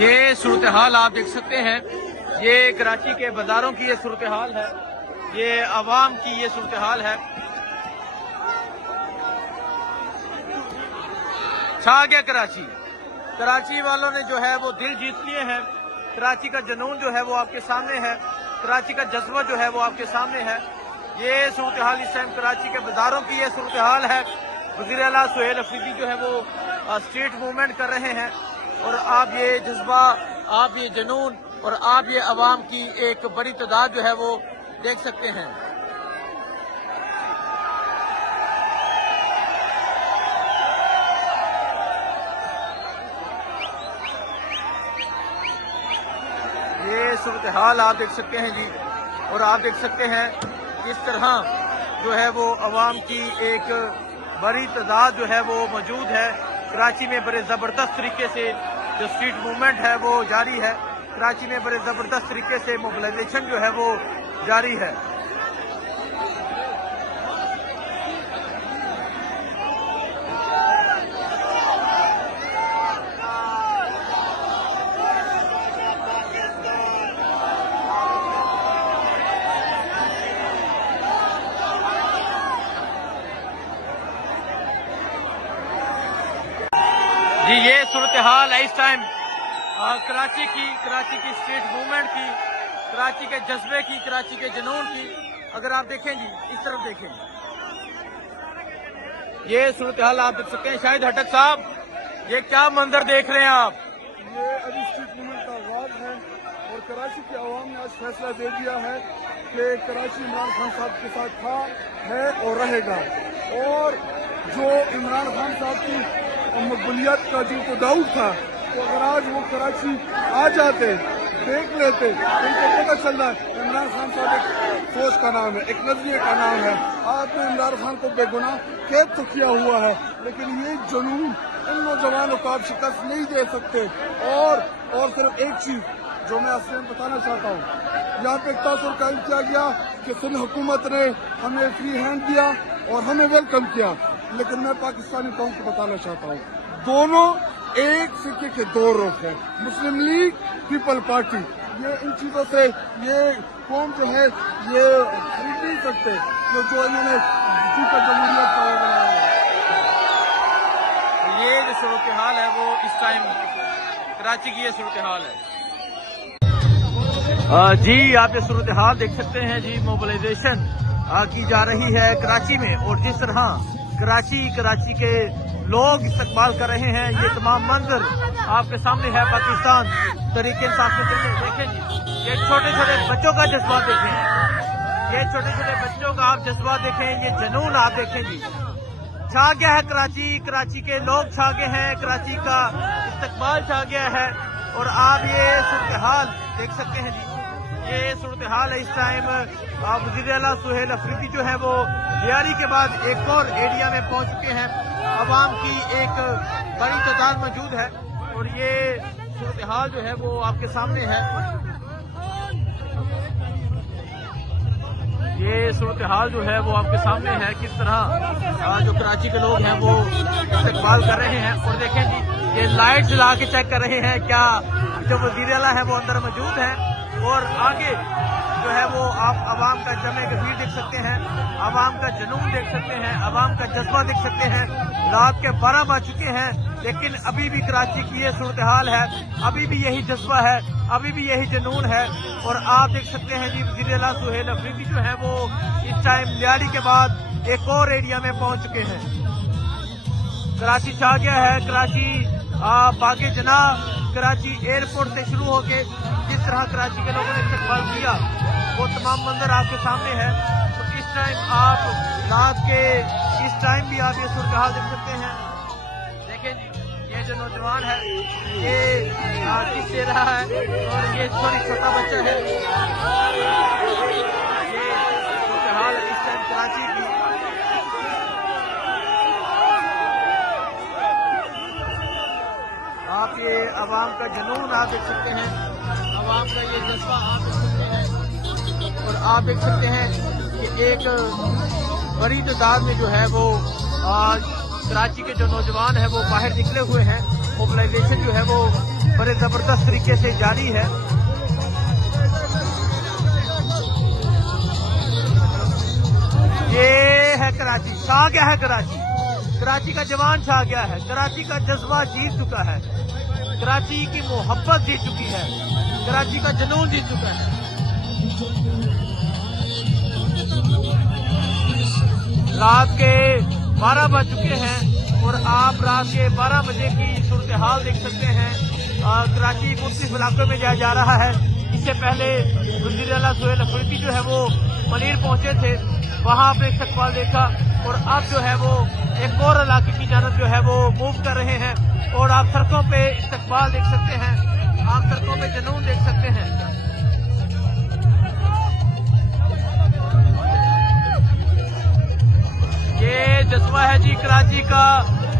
ये सूरत हाल आप देख सकते हैं, ये कराची के बाजारों की ये सूरत हाल है, ये आवाम की ये सूरत हाल है। छा गया कराची, कराची वालों ने जो है वो दिल जीत लिए हैं। कराची का जुनून जो है वो आपके सामने है, कराची का जज्बा जो है वो आपके सामने है। ये सूरत हाल इस टाइम कराची के बाजारों की ये सूरत हाल है। वज़ीर आला सुहेल अफरीदी जो है वो स्ट्रीट मूवमेंट कर रहे हैं और आप ये जज्बा, आप ये जुनून और आप ये अवाम की एक बड़ी तादाद जो है वो देख सकते हैं। ये सूरत हाल आप देख सकते हैं जी, और आप देख सकते हैं किस तरह जो है वो अवाम की एक बड़ी तादाद जो है वो मौजूद है। कराची में बड़े ज़बरदस्त तरीके से जो स्ट्रीट मूवमेंट है वो जारी है। कराची में बड़े ज़बरदस्त तरीके से मोबिलाइजेशन जो है वो जारी है। जी ये सूरत हाल है इस टाइम कराची की स्ट्रीट मूवमेंट की, कराची के जज्बे की, कराची के जुनून की। अगर आप देखें जी, इस तरफ देखें, ये सूरत हाल आप देख सकते हैं। शाहिद हटक साहब, ये क्या मंजर देख रहे हैं आप? ये अभी स्ट्रीट मूवमेंट का आगाज है और कराची की आवाम ने आज फैसला दे दिया है कि कराची इमरान खान साहब के साथ था, है और रहेगा। और जो इमरान खान साहब की मकबूलियत का जो दाऊद था, तो अगर आज वो कराची आ जाते, देख लेते, तो इनको पता चल रहा है इमरान खान साहब एक सोच का नाम है, एक नजरिए का नाम है। आपने इमरान खान को बेगुनाह कैद तो किया हुआ है, लेकिन ये जुनून इन नौजवानों को आप शिकस्त नहीं दे सकते। और सिर्फ एक चीज जो मैं आपसे बताना चाहता हूँ, यहाँ पे एक तासुर कायम किया गया कि सिंध हुकूमत ने हमें फ्री हैंड दिया और हमें वेलकम किया, लेकिन मैं पाकिस्तानी कौम को बताना चाहता हूँ, दोनों एक सिक्के के दो रुख हैं। मुस्लिम लीग, पीपल पार्टी, ये इन चीजों से ये कौम जो है ये खरीद नहीं सकते जो इन्होंने जमहूरियत का बनाया है। ये जो सूरत हाल है वो इस टाइम कराची की ये सूरत हाल है। जी आप ये सूरत हाल देख सकते हैं जी, मोबिलाइजेशन की जा रही है कराची में, और जिस तरह कराची के लोग इस्तकबाल कर रहे हैं, ये तमाम मंजर आपके सामने है। पाकिस्तान तरीके इंसाफ के जरिए देखें जी, ये छोटे छोटे बच्चों का जज्बा देखें, ये छोटे छोटे बच्चों का आप जज्बा देखें, ये जुनून आप देखें जी। छा गया है कराची के लोग छा गए हैं, कराची का इस्तकबाल छा गया है। और आप ये सूरत हाल देख सकते हैं जी, ये सूरत हाल है इस टाइम। वज़ीर आला सुहेल अफरीदी जो है वो तैयारी के बाद एक और एरिया में पहुंच चुके हैं। अवाम की एक बड़ी तादाद मौजूद है और ये सूरत हाल जो है वो आपके सामने है। ये सूरत हाल जो है वो आपके सामने है, किस तरह जो कराची के लोग हैं वो इस्तकबाल कर रहे हैं। और देखें जी, ये लाइट जला के चेक कर रहे हैं क्या जो वज़ीर आला है वो अंदर मौजूद है। और आगे जो है वो आप आवाम का जमे गफीर देख सकते हैं, आवाम का जुनून देख सकते हैं, आवाम का जज्बा देख सकते हैं। रात के 12 बज चुके हैं, लेकिन अभी भी कराची की ये सूरत हाल है, अभी भी यही जज्बा है, अभी भी यही जुनून है। और आप देख सकते हैं जी, वज़ीर आला सुहेल अफरीदी जो है वो इस टाइम लियाड़ी के बाद एक और एरिया में पहुंच चुके हैं। कराची छा गया है, कराची बागे जना, कराची एयरपोर्ट से शुरू होके जिस तरह कराची के लोगों ने इस्तकबाल किया, वो तमाम मंजर आपके सामने है। तो इस टाइम आप रात के इस टाइम भी आप ये सूरत हाल देख सकते हैं। देखें जी, ये जो नौजवान है ये किस दे रहा है, और ये छोटा बच्चा है। ये सूरत हाल है इस टाइम कराची की। आप ये आवाम का जुनून आप देख सकते हैं, आवाम का ये जज्बा आप देख सकते हैं। और आप देख सकते हैं कि एक बड़ी तादाद में जो है वो आज कराची के जो नौजवान है वो बाहर निकले हुए हैं। मोबिलाइजेशन जो है वो बड़े जबरदस्त तरीके से जारी है। ये है कराची, छा गया है कराची, कराची का जवान छा गया है, कराची का जज्बा जीत चुका है, कराची की मोहब्बत जीत चुकी है, कराची का जुनून जीत चुका है। रात के 12 बज चुके हैं और आप रात के 12 बजे की सूरत हाल देख सकते हैं। कराची मुख्तलिफ इलाकों में जाया जा रहा है। इससे पहले वज़ीर आला सुहेल अफरीदी जो है वो मनीर पहुंचे थे, वहां आपने इस्तकबाल देखा और अब जो है वो एक और इलाके की जानब जो है वो मूव कर रहे हैं और आप सड़कों पे इस्तकबाल देख सकते हैं, आप सड़कों पे जुनून देख सकते हैं। ये जज्बा है जी कराची का,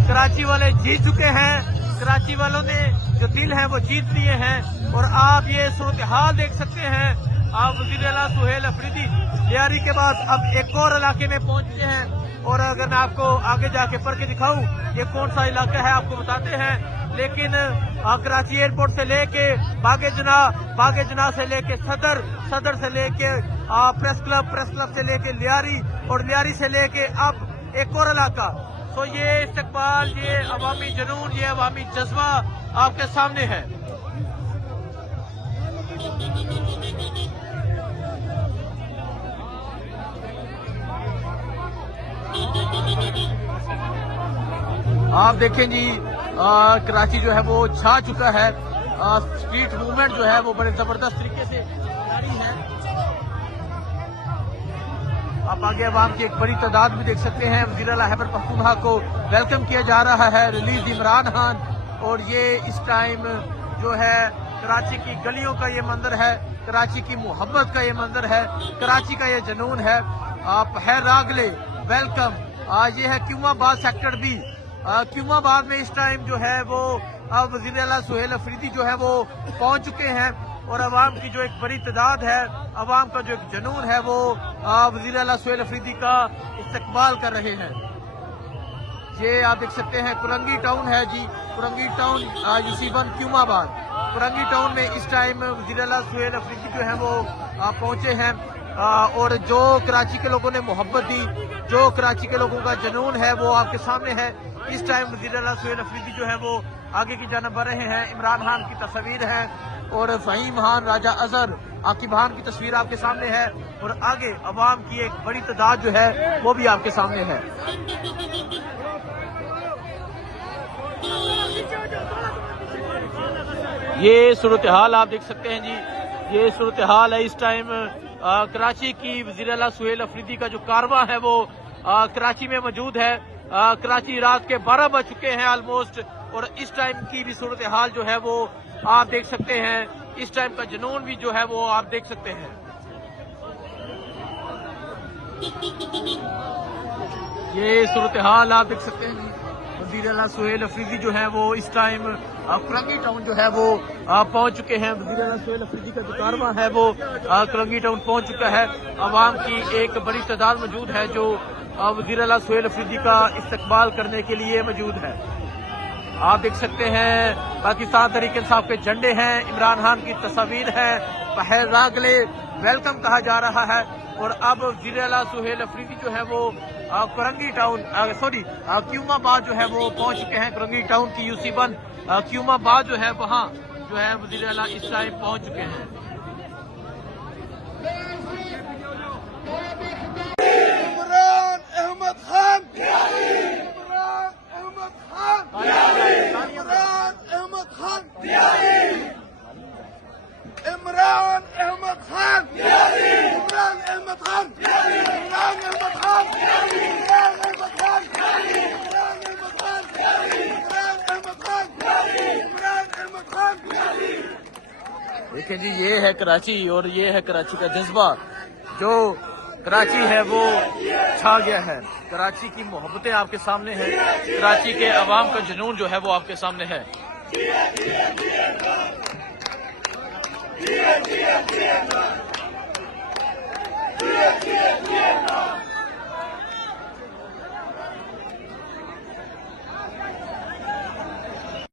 कराची वाले जीत चुके हैं, कराची वालों ने जो दिल है वो जीत लिए हैं और आप ये सूरत हाल देख सकते हैं। आप वज़ीर आला सुहेल अफरीदी लियारी के बाद अब एक और इलाके में पहुंचे हैं और अगर मैं आपको आगे जाके पढ़ के दिखाऊं ये कौन सा इलाका है आपको बताते हैं। लेकिन कराची एयरपोर्ट से लेके बागे जना से लेके सदर से लेके प्रेस क्लब से लेके लियारी और लियारी से लेके अब एक और इलाका। तो ये इस्तकबाल, ये अवामी जुनून, ये अवामी जज्बा आपके सामने है। आप देखें जी कराची जो है वो छा चुका है। स्ट्रीट मूवमेंट जो है वो बड़े जबरदस्त तरीके से जारी है। आप आगे अवाम की एक बड़ी तादाद भी देख सकते हैं। वज़ीर आला खैबर पख्तूनख्वा को वेलकम किया जा रहा है, रिलीज इमरान खान। और ये इस टाइम जो है कराची की गलियों का ये मंजर है, कराची की मोहब्बत का ये मंजर है, कराची का ये जुनून है। आप है रागले वेलकम। ये है क्यूमाबाद सेक्टर बी। क्यूमाबाद में इस टाइम जो है वो वज़ीर आला सुहेल अफरीदी जो है वो पहुंच चुके हैं और अवाम की जो एक बड़ी तादाद है, अवाम का जो एक जुनून है वो वज़ीर आला सुहेल अफरीदी का इस्तकबाल कर रहे हैं। ये आप देख सकते हैं कुरंगी टाउन है जी, Korangi town UC1 Qayyumabad. Korangi town में इस टाइम वज़ीर आला सुहेल अफरीदी जो है वो पहुंचे हैं और जो कराची के लोगों ने मोहब्बत दी, जो कराची के लोगों का जुनून है वो आपके सामने है। इस टाइम वज़ीर आला सुहेल अफरीदी जो है वो आगे की जानब बढ़ रहे हैं। इमरान खान की तस्वीर है और फ़हीम खान, राजा अजहर, आकिब खान की तस्वीर आपके सामने है और आगे अवाम की एक बड़ी तादाद जो है वो भी आपके सामने है। ये सूरत हाल आप देख सकते हैं जी, ये सूरत हाल है इस टाइम कराची की। वज़ीर आला सुहेल अफरीदी का जो कारवां है वो कराची में मौजूद है। कराची रात के 12 बज चुके हैं ऑलमोस्ट और इस टाइम की भी सूरत हाल जो है वो आप देख सकते हैं। इस टाइम का जुनून भी जो है वो आप देख सकते हैं। ये सूरत हाल आप देख सकते हैं। वज़ीर आला सुहेल अफरीदी जो है वो इस टाइम कुरंगी टाउन जो है वो पहुंच चुके हैं। वज़ीर आला सुहेल अफरीदी का जो कारवां है वो कुरंगी टाउन पहुंच चुका है। अवाम की एक बड़ी तादाद मौजूद है जो वज़ीर आला सुहेल अफरीदी का इस्तकबाल करने के लिए मौजूद है। आप देख सकते हैं पाकिस्तान तहरीक इंसाफ के झंडे हैं, इमरान खान की तस्वीर है, पहल रागले वेलकम कहा जा रहा है और अब वज़ीर आला सुहेल अफरीदी जो है वो कुरंगी टाउन क्यूमाबाद जो है वो पहुंच चुके हैं। कुरंगी टाउन की UC1 क्यूमाबाद जो है वहां जो है वज़ीर आला इस टाइम पहुंच चुके हैं। इमरान अहमद खान, इमरान अहमद खान, इमरान अहमद खान, इमरान अहमद खान, इमरान अहमद खान, इमरान अहमद खान, इमरान अहमद खान, इमरान अहमद खान, इमरान अहमद खान, इमरान अहमद खान। देखिए जी, ये है कराची और ये है कराची का जज्बा। जो कराची है वो छा गया है, कराची की मोहब्बतें आपके सामने हैं, कराची के अवाम का जुनून जो है वो आपके सामने है।